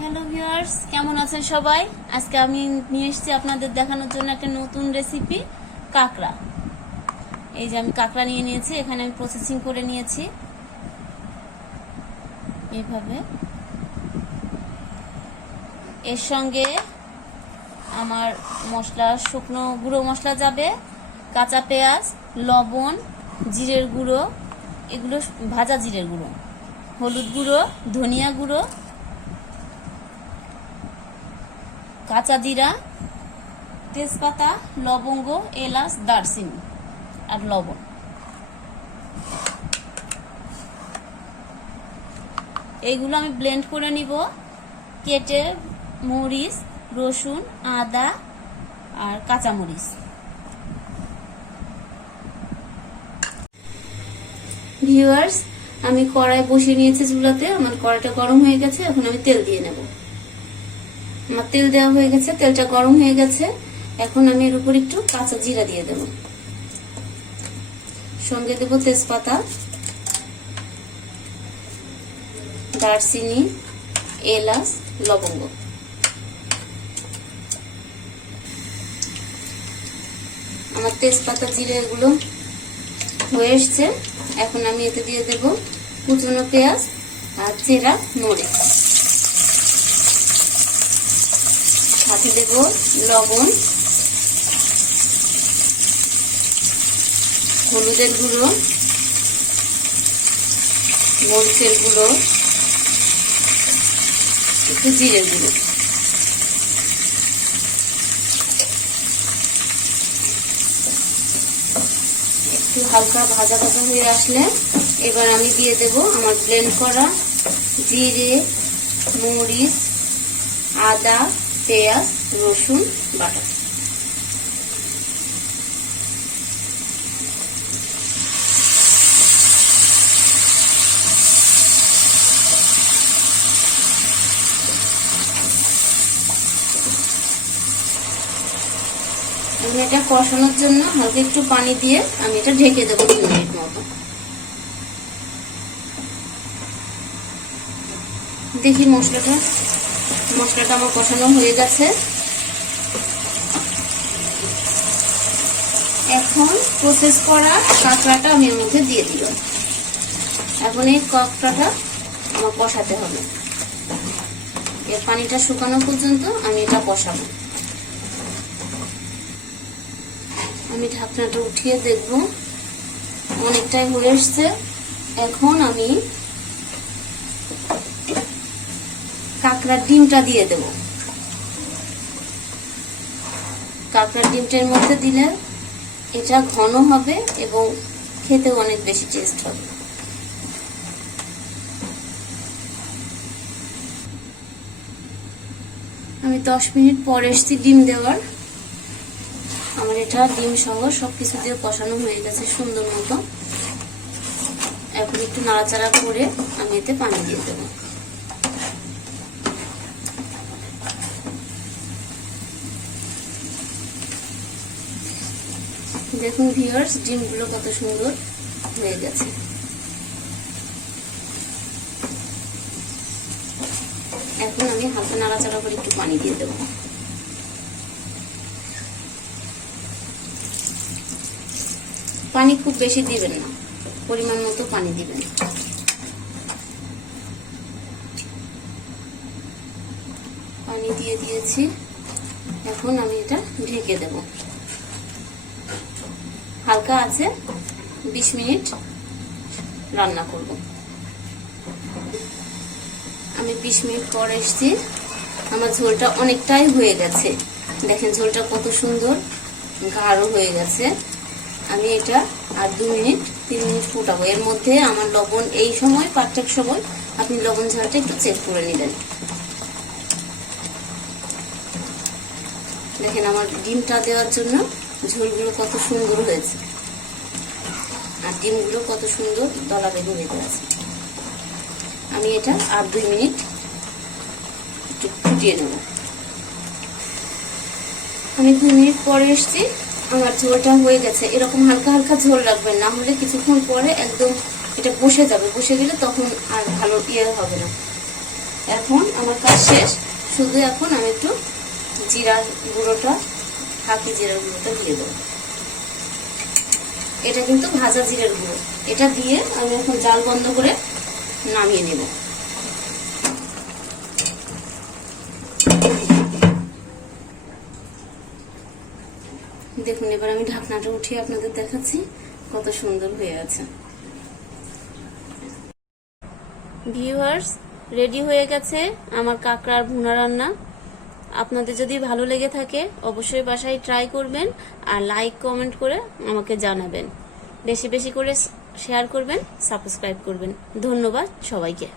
Hello viewers, কেমন আছেন সবাই? আজকে আমি নিয়ে এসেছি আপনাদের দেখানোর জন্য একটা নতুন রেসিপি, কাঁকড়া। এই যে আমি কাঁকড়া নিয়ে নিয়েছি, এখানে আমি প্রসেসিং করে নিয়েছি এইভাবে। এর সঙ্গে আমার মশলা, শুকনো গুঁড়ো মশলা যাবে, কাঁচা পেঁয়াজ, লবণ, জিরের গুঁড়ো, এগুলো ভাজা জিরের গুঁড়ো, হলুদ গুঁড়ো, ধনিয়া গুঁড়ো, কাঁচা জিরা, তেজপাতা, লবঙ্গ, এলাচ, দারচিনি আর লবণ। এইগুলো আমি ব্লেন্ড করে নিব। কেটে মরিচ, রসুন, আদা আর কাঁচামরিচ। ভিউয়ার্স, আমি কড়াই বসিয়ে নিয়েছি চুলাতে। আমার কড়াইটা গরম হয়ে গেছে, এখন আমি তেল দিয়ে নেব। আমার তেল দেওয়া হয়ে গেছে, তেলটা গরম হয়ে গেছে। এখন আমি এর উপর একটু কাঁচা জিরা দিয়ে দেব, সঙ্গে দেব তেজপাতা, দারচিনি, এলাচ, লবঙ্গ। আমার তেজপাতা জিরা এগুলো হয়ে এসছে। এখন আমি এতে দিয়ে দেব কুচনো পেঁয়াজ আর চেরা মরিচ, সাথে দেব লবণ, হলুদের গুঁড়ো, মরিচের গুঁড়ো, একটু জিরের গুঁড়ো। একটু হালকা ভাজা ভাজা হয়ে আসলে এবার আমি দিয়ে দেব আমার ব্লেন্ড করা জিরে, মরিচ, আদা, পেঁয়াজ, রসুন বাটা। আমি এটা কষানোর জন্য হালকা একটু পানি দিয়ে আমি এটা ঢেকে দেবো 2 মিনিট মতো। দেখি মশলাটা আমার কষানো হয়ে গেছে। এখন প্রসেস করা কাঁকড়াটা আমি এর মধ্যে দিয়ে দিলাম। এখন এই কাঁকড়াটা আমার কষাতে হবে। এর পানিটা শুকানো পর্যন্ত আমি এটা কষাবো। আমি ঢাকনাটা উঠিয়ে দেখব, অনেকটাই হয়ে এসছে। এখন আমি কাঁকড়ার ডিমটা দিয়ে দেব। কাঁকড়ার ডিমটার মধ্যে দিলে এটা ঘন হবে এবং খেতেও অনেক বেশি টেস্ট হবে। আমি 10 মিনিট পর এসেছি ডিম দেওয়ার। আমার এটা ডিম সহ সবকিছু দিয়ে কষানো হয়ে গেছে সুন্দর মতো। এখন একটু নাড়াচাড়া করে আমি এতে পানি দিয়ে দেব। দেখুন ভিউয়ার্স, ডিমগুলো কত সুন্দর হয়ে গেছে। এখন আমি হালকা নাড়াচাড়া করে একটু পানি দিয়ে দেব। পানি খুব বেশি দিবেন না, পরিমাণ মতো পানি দিবেন। পানি দিয়ে দিয়েছি, এখন আমি এটা ঢেকে দেব। হালকা আছে 20 মিনিট রান্না করব। আমি 20 মিনিট পর এসেছি। আমার ঝোলটা অনেকটাই হয়ে গেছে। দেখেন ঝোলটা কত সুন্দর গাঢ় হয়ে গেছে। আমি এটা আর 2 মিনিট 3 মিনিট ফুটাবো। এর মধ্যে আমার লবণ, এই সময় পারফেক্ট সময় আপনি লবণ ঝালটা একটু চেক করে নেবেন। দেখেন আমার ডিমটা দেওয়ার জন্য ঝোলগুলো কত সুন্দর হয়েছে আর ডিমগুলো কত সুন্দর দলা বেঁধে বেঁধে আছে। আমি এটা আর 2 মিনিট একটু ফুটিয়ে নেব। আমি 2 মিনিট পরে এসেছি। আমার ঝোলটা হয়ে গেছে। এরকম হালকা হালকা ঝোল রাখবেন, না হলে কিছুক্ষণ পরে একদম এটা বসে যাবে। বসে গেলে তখন আর ভালো হবে না। এখন আমার কাজ শেষ, শুধু এখন আমি একটু জিরার গুঁড়োটা, হাতি জিরার গুঁড়োটা দিয়ে দেবো। এটা কিন্তু ভাজা জিরার গুঁড়ো। এটা দিয়ে আমি এখন জাল বন্ধ করে নামিয়ে নেব। দেখুন এবার আমি ঢাকনাটা উঠিয়ে আপনাদের দেখাচ্ছি কত সুন্দর হয়ে আছে। ভিউয়ার্স, রেডি হয়ে গেছে আমার কাঁকড়ার ভুনা রান্না। আপনাদের যদি ভালো লেগে থাকে অবশ্যই বাসায় ট্রাই করবেন, আর লাইক কমেন্ট করে আমাকে জানাবেন। বেশি বেশি করে শেয়ার করবেন, সাবস্ক্রাইব করবেন। ধন্যবাদ সবাইকে।